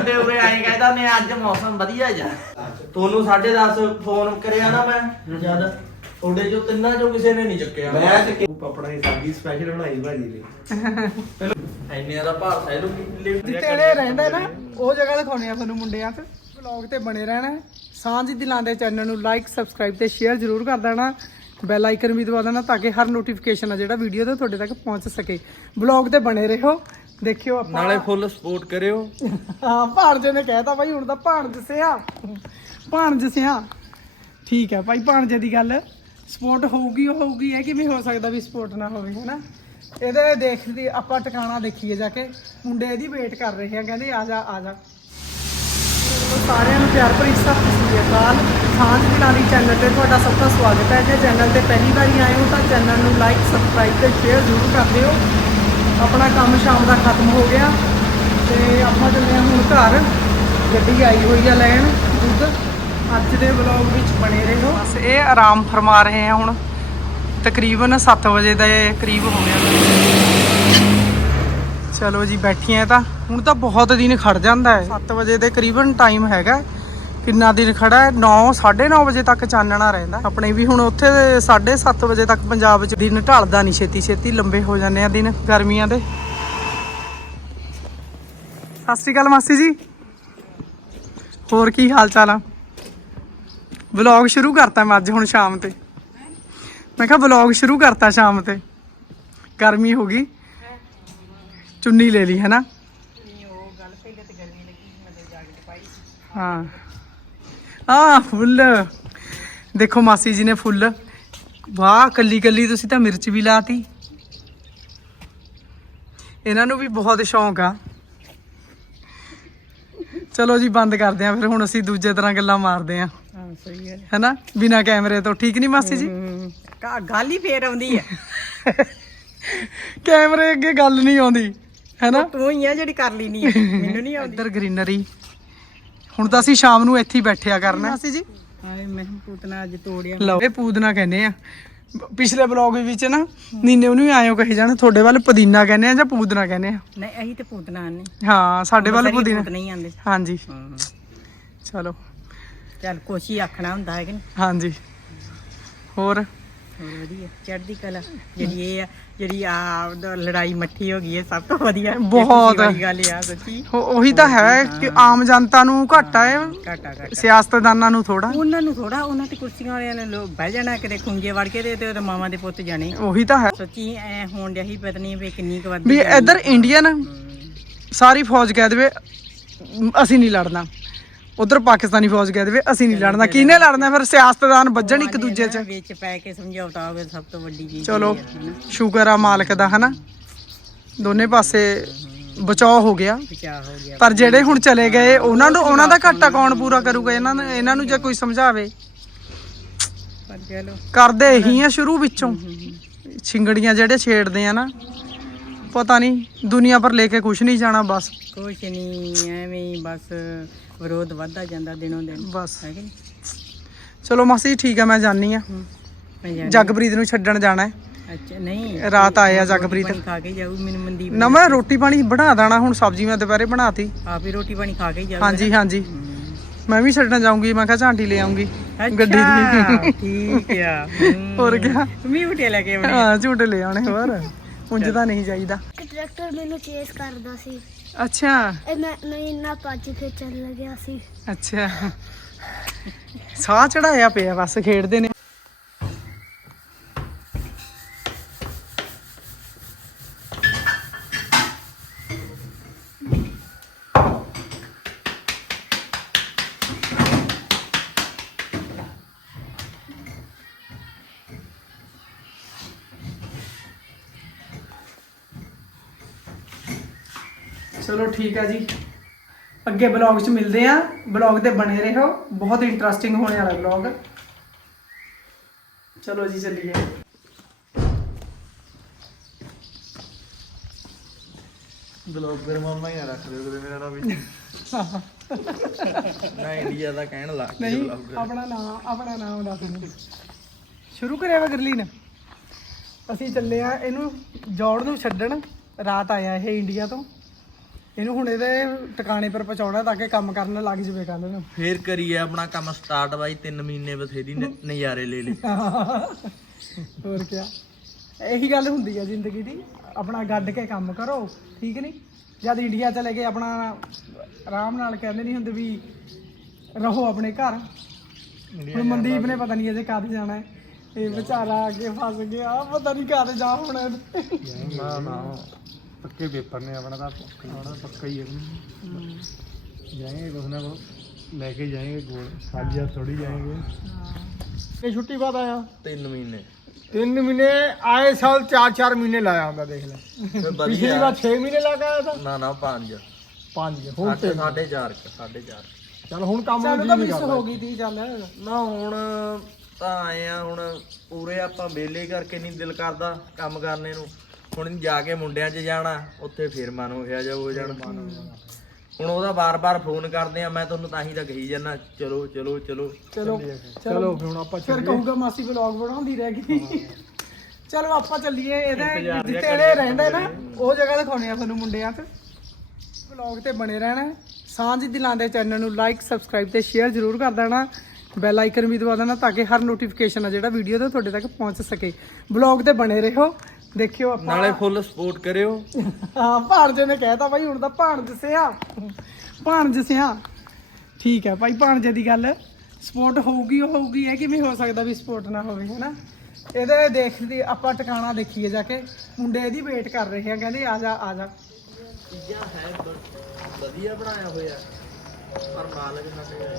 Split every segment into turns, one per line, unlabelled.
ਮੁੰਡੇ ਉਰੇ ਆਏ ਕਹਿੰਦਾ ਨੇ ਅੱਜ ਮੌਸਮ ਵਧੀਆ ਜਾ ਤੁਹਾਨੂੰ 10:30 ਫੋਨ ਕਰਿਆ ਨਾ ਮੈਂ ਜਦ ਤੁਹਾਡੇ ਚੋਂ ਤਿੰਨਾਂ ਚੋਂ ਕਿਸੇ ਨੇ ਨਹੀਂ ਚੱਕਿਆ
ਮੈਂ ਤੇ ਪਪੜਾ ਦੀ ਸਬਜ਼ੀ ਸਪੈਸ਼ਲ ਬਣਾਈ ਭਾਜੀ ਲਈ
ਇੰਨੇ ਦਾ ਭਾਰ ਇਹਨੂੰ ਲਿਫਟ
ਜਿੱਤੇ ਰਹਿੰਦਾ ਨਾ ਉਹ ਜਗ੍ਹਾ ਦਿਖਾਉਣੇ ਆ ਤੁਹਾਨੂੰ ਮੁੰਡਿਆਂ ਤੇ ਵਲੌਗ ਤੇ ਬਣੇ ਰਹਿਣਾ। ਸਾਂਝ ਦਿਲਾਂ ਦੇ ਚੈਨਲ ਨੂੰ ਲਾਈਕ ਸਬਸਕ੍ਰਾਈਬ ਤੇ ਸ਼ੇਅਰ ਜ਼ਰੂਰ ਕਰ ਦੇਣਾ, ਬੈਲ ਆਈਕਨ ਵੀ ਦਬਾ ਦੇਣਾ ਤਾਂ ਕਿ ਹਰ ਨੋਟੀਫਿਕੇਸ਼ਨ ਆ ਜਿਹੜਾ ਵੀਡੀਓ ਦਾ ਤੁਹਾਡੇ ਤੱਕ ਪਹੁੰਚ ਸਕੇ। ਵਲੌਗ ਤੇ ਬਣੇ ਰਹੋ, ਦੇਖਿਓ ਆਪਾਂ
ਨਾਲੇ ਫੁੱਲ ਸਪੋਰਟ ਕਰਿਓ।
ਹਾਂ ਭਾਣਜੇ ਨੇ ਕਹਿਤਾ ਭਾਈ ਹੁਣ ਤਾਂ ਭਾਣਜ ਸਿਆ ਠੀਕ ਹੈ ਭਾਈ, ਭਾਣਜੇ ਦੀ ਗੱਲ ਸਪੋਰਟ ਹੋਊਗੀ ਉਹ ਹੋਊਗੀ। ਇਹ ਕਿਵੇਂ ਹੋ ਸਕਦਾ ਵੀ ਸਪੋਰਟ ਨਾ ਹੋਵੇ ਹਨਾ। ਇਹਦੇ ਦੇਖਦੀ ਆਪਾਂ ਟਿਕਾਣਾ ਦੇਖੀਏ ਜਾ ਕੇ, ਮੁੰਡੇ ਇਹਦੀ ਵੇਟ ਕਰ ਰਹੇ ਆ ਕਹਿੰਦੇ ਆ ਜਾ ਆ ਜਾ। ਸਾਰਿਆਂ ਨੂੰ ਪਿਆਰ ਭਰੀ ਸਤਿ ਸ੍ਰੀ ਅਕਾਲ। ਸਾਂਝ ਦਿਲਾਂ ਦੀ ਚੈਨਲ ਤੇ ਤੁਹਾਡਾ ਸਭ ਦਾ ਸਵਾਗਤ ਹੈ। ਜੇ ਚੈਨਲ ਤੇ ਪਹਿਲੀ ਵਾਰੀ ਆਏ ਹੋ ਤਾਂ ਚੈਨਲ ਨੂੰ ਲਾਈਕ ਸਬਸਕ੍ਰਾਈਬ ਤੇ ਸ਼ੇਅਰ ਜ਼ਰੂਰ ਕਰ ਦਿਓ। ਆਪਣਾ ਕੰਮ ਸ਼ਾਮ ਦਾ ਖਤਮ ਹੋ ਗਿਆ ਤੇ ਆਪਾਂ ਚੱਲੇ ਹਾਂ ਹੁਣ ਘਰ। ਗੱਡੀ ਆਈ ਹੋਈ ਆ ਲੈਣ ਦੁੱਧ। ਅੱਜ ਦੇ ਵਲੌਗ ਵਿੱਚ ਬਣੇ ਰਹੋ। ਬਸ ਇਹ ਆਰਾਮ ਫਰਮਾ ਰਹੇ ਆ ਹੁਣ, ਤਕਰੀਬਨ 7 ਵਜੇ ਦੇ ਕਰੀਬ ਹੋ ਗਿਆ। ਚਲੋ ਜੀ ਬੈਠੀਆਂ ਤਾਂ ਹੁਣ ਤਾਂ ਬਹੁਤ ਦਿਨ ਖੜ ਜਾਂਦਾ ਹੈ। 7 ਵਜੇ ਦੇ ਕਰੀਬਨ ਟਾਈਮ ਹੈਗਾ। ਕਿੰਨਾ ਦਿਨ ਖੜਾ ਹੈ? 9-9:30 ਵਜੇ ਤੱਕ ਚਾਨਣਾ ਰਹਿੰਦਾ। ਆਪਣੇ ਵੀ ਹੁਣ ਉੱਥੇ 7:30 ਵਜੇ ਤੱਕ ਪੰਜਾਬ 'ਚ ਦਿਨ ਢਲਦਾ ਨਹੀਂ, ਛੇਤੀ ਲੰਬੇ ਹੋ ਜਾਂਦੇ ਆ ਦਿਨ ਗਰਮੀਆਂ ਦੇ। ਸਤਿ ਸ਼੍ਰੀ ਅਕਾਲ ਮਾਸੀ ਜੀ, ਹੋਰ ਕੀ ਹਾਲ ਚਾਲ ਆ? ਵਲੌਗ ਸ਼ੁਰੂ ਕਰਤਾ ਮੈਂ ਅੱਜ ਹੁਣ ਸ਼ਾਮ ਤੇ। ਮੈਂ ਕਿਹਾ ਵਲੌਗ ਸ਼ੁਰੂ ਕਰਤਾ ਸ਼ਾਮ ਤੇ, ਗਰਮੀ ਹੋ ਗਈ। ਚੁੰਨੀ ਲੈ ਲਈ ਹੈ ਨਾ। ਹਾਂ ਆ ਫੁੱਲ ਦੇਖੋ ਮਾਸੀ ਜੀ ਨੇ ਫੁੱਲ। ਵਾਹ ਕੱਲੀ ਤੁਸੀਂ ਤਾਂ ਮਿਰਚ ਵੀ ਲਾਤੀ। ਇਹਨਾਂ ਨੂੰ ਵੀ ਬਹੁਤ ਸ਼ੌਂਕ ਆ। ਚਲੋ ਜੀ ਬੰਦ ਕਰਦੇ ਆ ਫਿਰ, ਹੁਣ ਅਸੀਂ ਦੂਜੇ ਤਰ੍ਹਾਂ ਗੱਲਾਂ ਮਾਰਦੇ ਆ। ਸਹੀ ਹੈ ਹੈਨਾ, ਬਿਨਾ ਕੈਮਰੇ ਤੋਂ। ਠੀਕ ਨਹੀਂ ਮਾਸੀ ਜੀ?
ਗੱਲ ਹੀ ਫੇਰ ਆਉਂਦੀ ਹੈ।
ਕੈਮਰੇ ਅੱਗੇ ਗੱਲ ਨਹੀਂ ਆਉਂਦੀ ਹੈਨਾ।
ਤੂੰ ਹੀ ਆ ਜਿਹੜੀ ਕਰ ਲਈ ਨਹੀਂ, ਮੈਨੂੰ ਨਹੀਂ ਆਉਂਦੀ।
ਇੱਧਰ ਗ੍ਰੀਨਰੀ। ਹੁਣ ਤਾਂ ਅਸੀਂ ਸ਼ਾਮ ਨੂੰ ਇੱਥੇ ਹੀ ਬੈਠਿਆ ਕਰਨਾ ਮਾਸੀ ਜੀ।
ਹਾਏ ਮੈਂ ਪੂਤਨਾ ਅੱਜ ਤੋੜਿਆ।
ਲਓ ਇਹ ਪੂਦਨਾ ਕਹਿੰਦੇ ਆ। ਪਿਛਲੇ ਬਲੌਗ ਵਿੱਚ ਨਾ ਨੀਨੇ ਉਹਨੂੰ ਆਇਓ ਕਹੀ ਜਾਣਾ ਤੁਹਾਡੇ ਵੱਲ ਪੁਦੀਨਾ ਕਹਿੰਦੇ ਆ ਜਾਂ ਪੂਦਨਾ ਕਹਿੰਦੇ ਆ।
ਨਹੀਂ ਅਸੀਂ ਤੇ ਪੂਤਨਾ ਆਨੇ।
ਹਾਂ ਸਾਡੇ ਵੱਲ ਪੁਦੀਨਾ
ਨਹੀਂ ਆਂਦੇ।
ਹਾਂਜੀ ਚਲੋ
ਚੱਲ ਕੁਛ ਹੀ ਆਖਣਾ ਹੁੰਦਾ ਹੈ ਕਿ ਨਹੀਂ।
ਹਾਂਜੀ ਹੋਰ
ਵਧੀਆ ਚੜ੍ਹਦੀ ਕਲਾ। ਜਿਹੜੀ ਇਹ ਆ ਜਿਹੜੀ ਆ ਲੜਾਈ ਮੱਠੀ ਹੋ ਗਈ ਹੈ, ਸਭ ਤੋਂ ਵਧੀਆ
ਬਹੁਤ
ਗੱਲ ਆ ਸੱਚੀ।
ਉਹੀ ਤਾਂ ਹੈ ਕਿ ਆਮ ਜਨਤਾ ਨੂੰ ਘਾਟਾ ਹੈ,
ਘਾਟਾ
ਸਿਆਸਤਦਾਨਾਂ ਨੂੰ ਥੋੜਾ।
ਉਹਨਾਂ ਨੂੰ ਥੋੜਾ, ਉਹਨਾਂ ਤੇ ਕੁਰਸੀਆਂ ਵਾਲਿਆਂ ਨੇ ਲੋਕ ਬਹਿ ਜਾਣਾ ਕਿਤੇ ਖੁੰਝੇ ਵੜ ਕੇ ਤੇ ਉਹਦੇ ਮਾਵਾਂ ਦੇ ਪੁੱਤ ਜਾਣੇ।
ਉਹੀ ਤਾਂ ਹੈ
ਸੱਚੀ ਐ ਹੋਣ ਡਿਆ ਸੀ, ਪਤਾ ਨਹੀਂ ਵੀ ਕਿੰਨੀ ਕੁ
ਵੀ ਇੱਧਰ ਇੰਡੀਅਨ ਸਾਰੀ ਫੌਜ ਕਹਿ ਦੇਵੇ ਅਸੀਂ ਨਹੀਂ ਲੜਨਾ, ਉਧਰ ਪਾਕਿਸਤਾਨੀ ਫੌਜ ਕਹਿ ਦੇਵੇ ਅਸੀਂ ਨਹੀਂ ਲੜਨਾ। ਕਿਹਨੇ ਲੜਨਾ ਫਿਰ? ਸਿਆਸਤਦਾਨ ਵੱਜਣ ਇੱਕ ਦੂਜੇ 'ਚ।
ਵਿੱਚ ਪੈ ਕੇ ਸਮਝੌਤਾ ਹੋਵੇ ਸਭ ਤੋਂ ਵੱਡੀ ਚੀਜ਼।
ਚਲੋ ਸ਼ੁਕਰ ਆ ਮਾਲਕ ਦਾ ਹਨਾ, ਦੋਨੇ ਪਾਸੇ ਬਚਾਅ ਹੋ ਗਿਆ। ਪਰ ਜਿਹੜੇ ਹੁਣ ਚਲੇ ਗਏ ਉਹਨਾਂ ਦਾ ਘਾਟਾ ਕੌਣ ਪੂਰਾ ਕਰੂਗਾ? ਇਹਨਾਂ ਨੂੰ ਜੇ ਕੋਈ ਸਮਝਾਵੇ। ਕਰਦੇ ਇਹੀ ਆ ਸ਼ੁਰੂ ਵਿੱਚੋਂ, ਛਿੰਗੜੀਆਂ ਜਿਹੜੇ ਛੇੜਦੇ ਆ ਨਾ। ਪਤਾ ਨਹੀਂ ਦੁਨੀਆ ਪਰ ਲੈ ਕੇ ਕੁਛ ਨਹੀਂ ਜਾਣਾ, ਬਸ
ਕੁਛ ਨਹੀਂ ਐਵੇਂ ਬਸ ਵਿਰੋਧ ਵੱਧਦਾ ਜਾਂਦਾ ਦਿਨੋਂ ਦਿਨ
ਬਸ। ਚਲੋ ਮਾਸੀ ਠੀਕ ਆ, ਮੈਂ ਜਾਣੀ ਆ। ਜਗਪ੍ਰੀਤ ਨੂੰ ਛੱਡਣ ਜਾਣਾ ਹੈ।
ਅੱਛਾ ਨਹੀਂ
ਰਾਤ ਆਏ ਆ ਜਗਪ੍ਰੀਤ।
ਖਾ ਕੇ ਜਾਊ ਮੈਨੂੰ ਮਨਦੀਪ
ਨਾ ਮੈਂ ਰੋਟੀ ਪਾਣੀ ਬਣਾ ਦੇਣਾ ਹੁਣ, ਸਬਜ਼ੀ ਮੈਂ ਦੁਪਹਿਰੇ ਬਣਾਤੀ।
ਆਪ ਹੀ ਰੋਟੀ ਪਾਣੀ ਖਾ ਕੇ ਜਾਊ।
ਹਾਂਜੀ ਮੈਂ ਵੀ ਛੱਡਣ ਜਾਊਂਗੀ। ਮੈਂ ਕਿਹਾ ਝਾਂਟੀ ਲੈ ਆਉਂਗੀ ਗੱਡੀ ਦੀ।
ਠੀਕ ਆ
ਹੋਰ ਕਿਆ
ਝੂਟੇ ਲੈ ਕੇ ਆਉਣੇ।
ਹਾਂ ਝੂਟੇ ਲੈ ਆਉਣੇ, ਹੋਰ ਉਂਝ ਤਾਂ ਨਹੀਂ ਚਾਹੀਦਾ।
ਟਰੈਕਟਰ ਮੈਨੂੰ ਚੇਸ ਕਰਦਾ ਸੀ।
ਅੱਛਾ
ਮੈਂ ਇੰਨਾ ਭੱਜ ਕੇ ਚੱਲ ਗਿਆ ਸੀ।
ਅੱਛਾ ਸਾਹ ਚੜਾਇਆ ਪਿਆ, ਬਸ ਖੇਡਦੇ ਨੇ। ਚਲੋ ਠੀਕ ਆ ਜੀ, ਅੱਗੇ ਬਲੌਗ 'ਚ ਮਿਲਦੇ ਆ। ਬਲੌਗ ਤੇ ਬਣੇ ਰਹੋ, ਬਹੁਤ ਇੰਟਰਸਟਿੰਗ ਹੋਣੇ ਵਾਲਾ ਬਲੌਗ। ਚਲੋ ਜੀ ਚੱਲੀਏ।
ਬਲੌਗਰ ਮਾਮਾ ਹੀ ਰੱਖ ਦਿਓ ਕਿਤੇ ਮੇਰਾ ਨਾਮ ਵੀ ਨਾ ਇੰਡੀਆ ਦਾ ਕਹਿਣ ਲੱਗ ਗਿਆ।
ਨਹੀਂ ਆਪਣਾ ਨਾਮ ਦੱਸ ਦਿਓ। ਸ਼ੁਰੂ ਕਰਿਆ ਵਾ ਗਰਲੀਨ। ਅਸੀਂ ਚੱਲੇ ਆ ਇਹਨੂੰ ਜੋੜ ਨੂੰ ਛੱਡਣ। ਰਾਤ ਆਇਆ ਇਹ ਇੰਡੀਆ ਤੋਂ ਇਹਨੂੰ ਹੁਣ ਇਹਦੇ ਟਿਕਾਣੇ ਪਰ ਪਹੁੰਚਾਉਣਾ ਤਾਂ ਕਿ ਕੰਮ ਕਰਨ ਲੱਗ ਜਵੇ ਕੱਲ ਨੂੰ।
ਫੇਰ ਕਰੀਏ ਆਪਣਾ ਕੰਮ ਸਟਾਰਟ ਬਾਈ 3 ਮਹੀਨੇ ਬਥੇਰੀ ਨਜ਼ਾਰੇ ਲੈ ਲੈ।
ਹੋਰ ਕੀ, ਇਹੀ ਗੱਲ ਹੁੰਦੀ ਆ ਜ਼ਿੰਦਗੀ ਦੀ, ਆਪਣਾ ਗੱਡ ਕੇ ਕੰਮ ਕਰੋ, ਠੀਕ ਨਹੀਂ? ਜਦ ਇੰਡੀਆ ਚਲੇ ਗਏ ਆਪਣਾ ਆਰਾਮ ਨਾਲ ਕਹਿੰਦੇ ਨਹੀਂ ਹੁੰਦੇ ਵੀ ਰਹੋ ਆਪਣੇ ਘਰ। ਹੁਣ ਮਨਦੀਪ ਨੇ ਪਤਾ ਨਹੀਂ ਅਜੇ ਕਦ ਜਾਣਾ ਹੈ, ਇਹ ਵਿਚਾਰਾ ਅੱਗੇ ਫਸ ਗਿਆ, ਪਤਾ ਨਹੀਂ ਕਦ ਜਾ ਹੋਣਾ।
ਨਾ ਪੱਕੇ ਪੇਪਰ ਨੇ ਆਪਣਾ ਤਾਂ ਪੱਕਾ ਹੀ ਹੈ। ਜਾएंगे कुछ ना कुछ लेके जाएंगे गोल, आज थोड़ी जाएंगे। ये छुट्टी बाद आया
3 ਮਹੀਨੇ
3 महीने आए साल 4 महीने लाया हमने, देख ले
ਫੇਰ
पिछली
ਵਧੀਆ।
बार 6 महीने लगा आया था।
ਨਾ 5
5
4.5
चल हुन काम
ਚੱਲ ਤਾਂ ਮਿਸ ਹੋ ਗਈ ਤੀ ਚੱਲ।
ਨਾ ਹੁਣ ਤਾਂ ਆਏ ਆ, ਹੁਣ ਪੂਰੇ ਆਪਾਂ ਵੇਲੇ ਕਰਕੇ ਨਹੀਂ ਦਿਲ ਕਰਦਾ ਕੰਮ ਕਰਨੇ ਨੂੰ। ਹੁਣ ਜਾ ਕੇ ਮੁੰਡਿਆਂ 'ਚ ਜਾਣਾ, ਉੱਥੇ ਫੇਰ ਮਨ ਹੋਇਆ ਜਾ ਹੋ ਜਾਣਾ। ਹੁਣ ਉਹਦਾ ਬਾਰ-ਬਾਰ ਫੋਨ ਕਰਦੇ ਆ, ਮੈਂ ਤੁਹਾਨੂੰ ਤਾਂ ਹੀ ਤਾਂ ਕਹੀ ਜਾਂਦਾ ਚਲੋ ਚਲੋ ਚਲੋ।
ਚਲੋ
चलो फिर हुन आपा
ਫਿਰ ਕਹੂਗਾ ਮਾਸੀ ਵਲੌਗ ਬਣਾਉਂਦੀ ਰਹਿ ਗਈ। ਚਲੋ ਆਪਾਂ ਚੱਲੀਏ, ਇਹਦੇ ਜਿੱਥੇ ਇਹ ਰਹਿੰਦੇ ਨਾ ਉਹ ਜਗ੍ਹਾ ਦਿਖਾਉਣੇ ਆ ਤੁਹਾਨੂੰ ਮੁੰਡਿਆਂ 'ਚ। ਵਲੌਗ ਤੇ ਬਣੇ ਰਹਿਣਾ। ਸਾਂਝ ਦਿਲਾਂ ਦੇ ਚੈਨਲ ਨੂੰ ਲਾਈਕ ਸਬਸਕ੍ਰਾਈਬ ਤੇ ਸ਼ੇਅਰ ਜ਼ਰੂਰ ਕਰ ਦੇਣਾ, ਬੈਲ ਆਈਕਨ ਵੀ ਦਬਾ ਦੇਣਾ ਤਾਂ ਕਿ ਹਰ ਨੋਟੀਫਿਕੇਸ਼ਨ ਆ ਜਿਹੜਾ ਵੀਡੀਓ ਦਾ ਤੁਹਾਡੇ ਤੱਕ ਪਹੁੰਚ ਸਕੇ। ਵਲੌਗ ਤੇ ਬਣੇ ਰਹੋ, ਦੇਖਿਓ ਆਪਾਂ।
ਨਾਲੇ ਫੁੱਲ ਸਪੋਰਟ ਕਰਿਓ।
ਹਾਂ ਭਾਣਜੇ ਨੇ ਕਹਿਤਾ ਭਾਈ ਹੁਣ ਤਾਂ ਭਾਣਜ ਸਿਆ ਠੀਕ ਹੈ ਭਾਈ, ਭਾਣਜੇ ਦੀ ਗੱਲ ਸਪੋਰਟ ਹੋਊਗੀ। ਇਹ ਕਿਵੇਂ ਹੋ ਸਕਦਾ ਵੀ ਸਪੋਰਟ ਨਾ ਹੋਵੇ, ਹੈ ਨਾ? ਇਹਦੇ ਦੇਖਦੀ ਆਪਾਂ ਟਿਕਾਣਾ ਦੇਖੀਏ ਜਾ ਕੇ। ਮੁੰਡੇ ਇਹਦੀ ਵੇਟ ਕਰ ਰਹੇ ਆ, ਕਹਿੰਦੇ ਆ ਜਾ ਆ ਜਾ।
ਚੀਜ਼ਾਂ ਹੈ ਵਧੀਆ ਬਣਾਇਆ ਹੋਇਆ, ਪਰ ਮਾਲਕ ਸਾਡੇ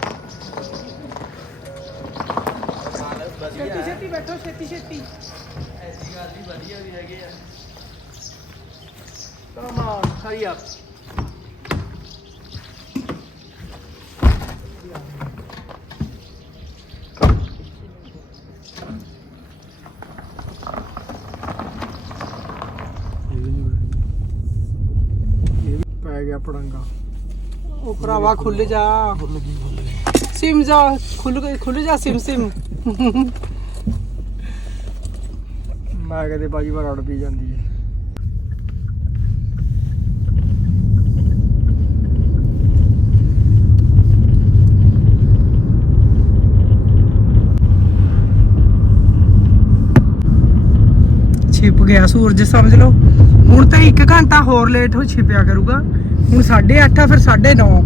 ਮਾਲਕ ਵਧੀਆ
ਛੇਤੀ ਛੇਤੀ ਬੈਠੋ, ਛੇਤੀ ਛੇਤੀ।
ਐਸੀ ਗੱਲ ਨਹੀਂ, ਵਧੀਆ ਵੀ ਹੈਗੇ ਆ।
Come on, hurry up.
पै गया पड़ंगा।
ਉਹ ਭਰਾਵਾ ਖੁੱਲ ਜਾ, ਸਿਮ ਜਾ, ਖੁੱਲ ਜਾ ਸਿਮ।
मैं कहते बाजी बार अड़ पी जाती है।
ਛਿਪ ਗਿਆ ਸੂਰਜ, ਸਮਝ ਲਓ। ਹੁਣ ਤਾਂ 1 ਘੰਟਾ ਹੋਰ ਲੇਟ ਹੋ ਛਿਪਿਆ ਕਰੂਗਾ। ਹੁਣ 8:30 ਆ, ਫਿਰ 9:30।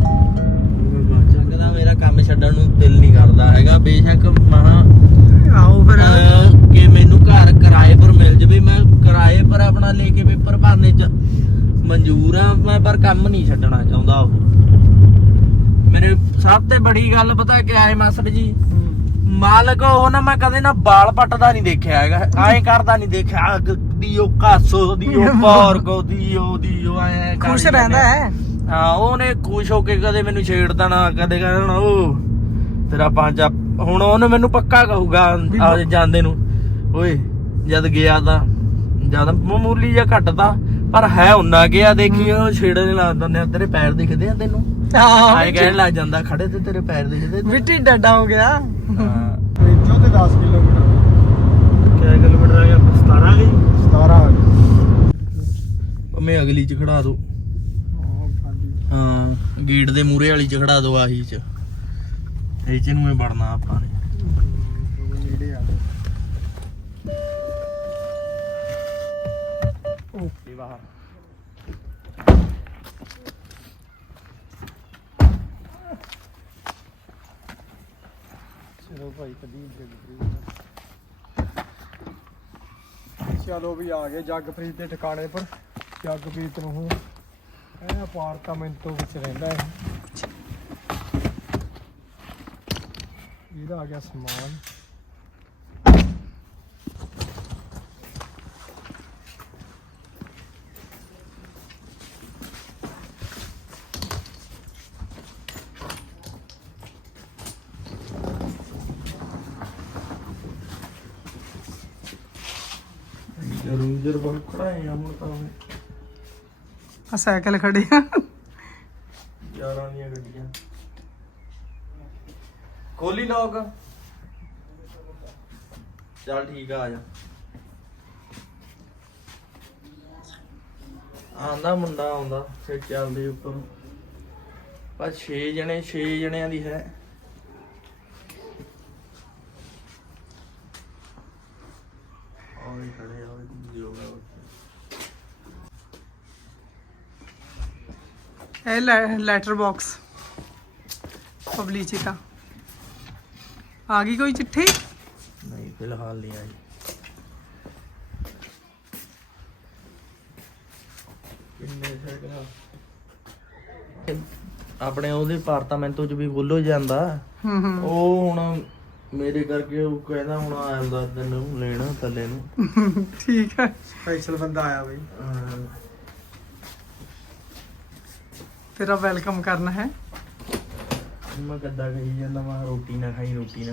ਚੱਕਦਾ ਮੇਰਾ ਕੰਮ ਛੱਡਣ ਨੂੰ ਦਿਲ ਨਹੀਂ ਕਰਦਾ ਹੈਗਾ। ਬੇਸ਼ੱਕ ਮਹਾ
ਆਓ ਫਿਰ
ਕਿ ਮੈਨੂੰ ਘਰ ਕਿਰਾਏ ਪਰ ਮਿਲ ਜਵੇ, ਮੈਂ ਕਿਰਾਏ ਪਰ ਆਪਣਾ ਲੈ ਕੇ ਪੇਪਰ ਭਰਨੇ 'ਚ ਮਨਜ਼ੂਰ ਆ ਮੈਂ, ਪਰ ਕੰਮ ਨਹੀਂ ਛੱਡਣਾ ਚਾਹੁੰਦਾ ਉਹ। ਮੇਰੇ ਸਭ ਤੋਂ ਬੜੀ ਗੱਲ ਪਤਾ ਕਿਆ ਹੈ ਮਾਸਟਰ ਜੀ, ਮਾਲਕ ਉਹ ਨਾ ਮੈਂ ਕਦੇ ਨਾ ਬਾਲ ਪੱਟਦਾ ਨਹੀਂ ਦੇਖਿਆ ਹੈਗਾ, ਐਂ ਕਰਦਾ ਨਹੀਂ ਦੇਖਿਆ ਦੀਓ ਕਾਸੋ ਦੀਓ ਪਾਰਗੋ ਦੀਓ ਐ
ਖੁਸ਼ ਰਹਿੰਦਾ ਹੈ।
ਹਾਂ, ਉਹਨੇ ਖੁਸ਼ ਹੋ ਕੇ ਕਦੇ ਮੈਨੂੰ ਛੇੜਦਾ ਨਾ, ਕਦੇ ਕਹਿਣਾ ਉਹ ਤੇਰਾ ਪੰਜਾ। ਹੁਣ ਉਹਨੇ ਮੈਨੂੰ ਪੱਕਾ ਕਹੂਗਾ ਆ ਜਾਂਦੇ ਨੂੰ, ਓਏ ਜਦ ਗਿਆ ਤਾਂ ਜਦ ਮਾਮੂਲੀ ਜਿਹਾ ਘਟਦਾ, ਪਰ ਹੈ ਉਹਨਾਂ ਗਿਆ। ਦੇਖੀ ਉਹ ਛੇੜਨੇ ਲੱਗ ਦਿੰਦੇ ਆ, ਤੇਰੇ ਪੈਰ ਦਿਖਦੇ ਆ ਤੈਨੂੰ, ਆਏ ਕਹਿਣ ਲੱਗ ਜਾਂਦਾ ਖੜੇ ਤੇ ਤੇਰੇ ਪੈਰ ਦਿਖਦੇ।
ਮਿੱਟੀ ਡੱਡਾ ਹੋ ਗਿਆ।
ਹਾਂ,
जो तो 10 किलोमीटर
ਕਿੰਨੇ ਕਿਲੋਮੀਟਰ ਆ ਗਿਆ? 17 ਆ ਗਈ।
17 आ गई।
ਮੈਂ ਅਗਲੀ ਚ ਖੜਾ ਦੋ। ਹਾਂ, ਗੇਟ ਦੇ ਮੂਹਰੇ ਵਾਲੀ ਚ ਖੜਾ ਦੋ, ਆਹੀ ਚ ਇਹ ਚ ਨੂੰ ਵੜਨਾ ਆਪਾਂ ਨੇ।
ओके बाहर चलो भाई चलो भी आ गए जगप्रीत के ठिकाने पर। जगप्रीत ਨੂੰ ਇਹ ਅਪਾਰਟਮੈਂਟ ਵਿੱਚ ਰਹਿੰਦਾ ਹੈ। ਇਹਦਾ ਆ ਗਿਆ ਸਮਾਨ।
ਰੂਜਰ ਬਹੁਤ ਖੜਾਏ ਆ ਹੁਣ ਤਾਂ
ਆ ਸਾਈਕਲ ਖੜੇ ਆ,
11 ਦੀਆਂ ਗੱਡੀਆਂ। ਖੋਲੀ ਲੋਕ, ਚੱਲ ਠੀਕ ਆ ਜਾ। ਆਂਦਾ ਮੁੰਡਾ ਆਉਂਦਾ ਫਿਰ ਚੱਲਦੇ ਉੱਪਰ। ਪਰ 6 ਜਣਿਆਂ ਦੀ ਹੈ। ਖੜੇ ਆ
ਇਹ ਲੈਟਰ ਬਾਕਸ ਪਬਲਿਸਿਟੀ ਆ ਗਈ ਕੋਈ ਚਿੱਠੀ?
ਨਹੀਂ ਫਿਲਹਾਲ ਨਹੀਂ ਆਈ। ਆਪਣੇ ਉਹਦੇ ਅਪਾਰਟਮੈਂਟੋ ਚ ਵੀ ਖੁੱਲੋ ਜਾਂਦਾ। ਉਹ ਹੁਣ ਮੇਰੇ ਕਰਕੇ ਉਹ ਕਹਿੰਦਾ ਹੁਣ ਆ ਜਾਂਦਾ ਤੈਨੂੰ ਲੈਣ ਥੱਲੇ ਨੂੰ।
ਠੀਕ ਹੈ,
ਸਪੈਸ਼ਲ ਬੰਦਾ ਆਇਆ ਬਈ।
ਤੇਰਾ ਵੈਲਕਮ ਕਰਨਾ ਹੈ।
ਮੈਂ ਕੱਦਾ ਕਹੀ ਜਾਂਦਾ ਮੈਂ ਰੋਟੀ ਨਾ ਖਾਈ।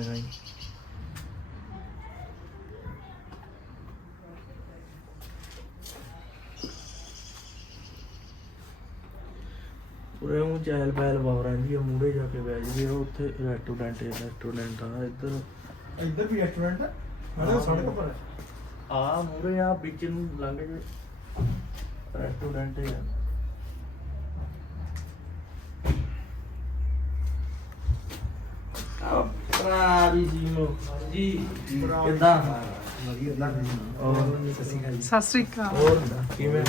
ਪੂਰੇ ਉਹ ਚਹਿਲ ਪਹਿਲ ਬਹੁਤ ਰਹਿੰਦੀ ਆ। ਮੂਹਰੇ ਜਾ ਕੇ ਬਹਿ ਜਾਈਏ ਉੱਥੇ ਰੈਸਟੋਰੈਂਟ ਆ
ਇੱਧਰ ਵੀ ਰੈਸਟੋਰੈਂਟ ਹੈ ਨਾਲੇ ਸੜਕ ਪਰ
ਆ ਮੂਹਰੇ ਆ ਵਿੱਚ ਨੂੰ ਲੰਘ ਜੇ ਰੈਸਟੋਰੈਂਟ ਆ। ਭਰਾ ਵੀ ਜੀ ਮੋ ਜੀ ਕਿੱਦਾਂ
ਸਤਿ ਸ੍ਰੀ ਅਕਾਲ।
ਹੋਰ ਕਿਵੇਂ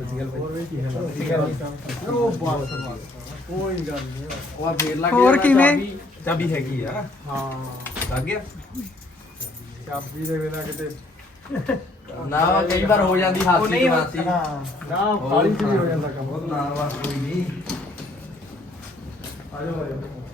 ਕੋਈ ਗੱਲ ਨਹੀਂ।
ਉਹ ਫੇਰ ਲੱਗ
ਹੋਰ ਕਿਵੇਂ?
ਚਾਬੀ ਹੈਗੀ ਆ।
ਹਾਂ
ਲੱਗ ਗਿਆ
ਚਾਬੀ ਦੇ ਬਿਨਾ ਕਿਤੇ
ਨਾ ਕਈ ਵਾਰ ਹੋ ਜਾਂਦੀ ਹਾਸੀ ਜਵਾਸੀ।
ਨਾ ਖਾਲੀ ਚ ਵੀ ਹੋ ਜਾਂਦਾ ਕੰਮ।
ਬਹੁਤ ਨਾ ਵਾ ਕੋਈ ਨਹੀਂ।
ਆਜੋ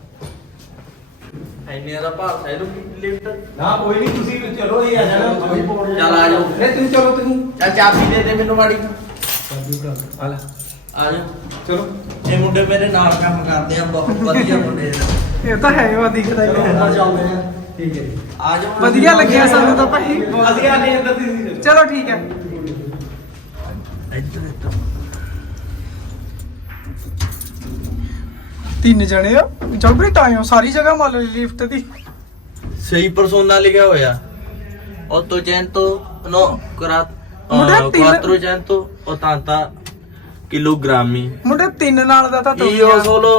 ਐਨੇ ਦਾ ਭਾਰ ਹੈ ਨੂੰ ਲਿਫਟ
ਨਾ ਕੋਈ ਨਹੀਂ ਤੁਸੀਂ ਚਲੋ ਇਹ ਆ ਜਾਣਾ।
ਚੱਲ ਆ ਜਾਓ।
ਨਹੀਂ ਤੁਸੀਂ ਚਲੋ ਤੁਸੀਂ
ਚੱਲ ਚਾਬੀ ਦੇ ਦੇ ਮੈਨੂੰ ਮਾੜੀ
ਚਾਬੀ ਉਡਾ ਆ ਲੈ
ਆ ਜਾਓ।
ਚਲੋ
ਇਹ ਮੁੰਡੇ ਮੇਰੇ ਨਾਲ ਕੰਮ ਕਰਦੇ ਆ ਬਹੁਤ ਵਧੀਆ ਮੁੰਡੇ ਨੇ।
ਇਹ ਤਾਂ ਹੈ ਉਹ ਦਿਖਦਾ ਹੀ ਹੈ।
ਚੱਲਦੇ ਆ। ਠੀਕ ਹੈ ਜੀ।
ਆ ਜਾਓ।
ਵਧੀਆ ਲੱਗਿਆ ਸਾਨੂੰ ਤਾਂ ਭਾਈ।
ਅਸੀਂ ਆ ਨਹੀਂ ਅੰਦਰ ਤੁਸੀਂ
ਚਲੋ ਠੀਕ ਹੈ।
ਇੱਧਰ
3 ਜਣੇ ਆ ਚਲ ਬਈ ਟਾਈਮ ਸਾਰੀ ਜਗ੍ਹਾ ਮੰਨ ਲਓ ਲਿਫਟ ਦੀ।
ਸਹੀ ਪਰਸੋਨਾ ਲਿਖਿਆ ਹੋਇਆ 800 no
ਮੁੰਡਾ ਤਿੰਨ-
480 chilogrammi
ਮੁੰਡੇ 3 ਨਾਲ ਦਾ ਤਾਂ
io solo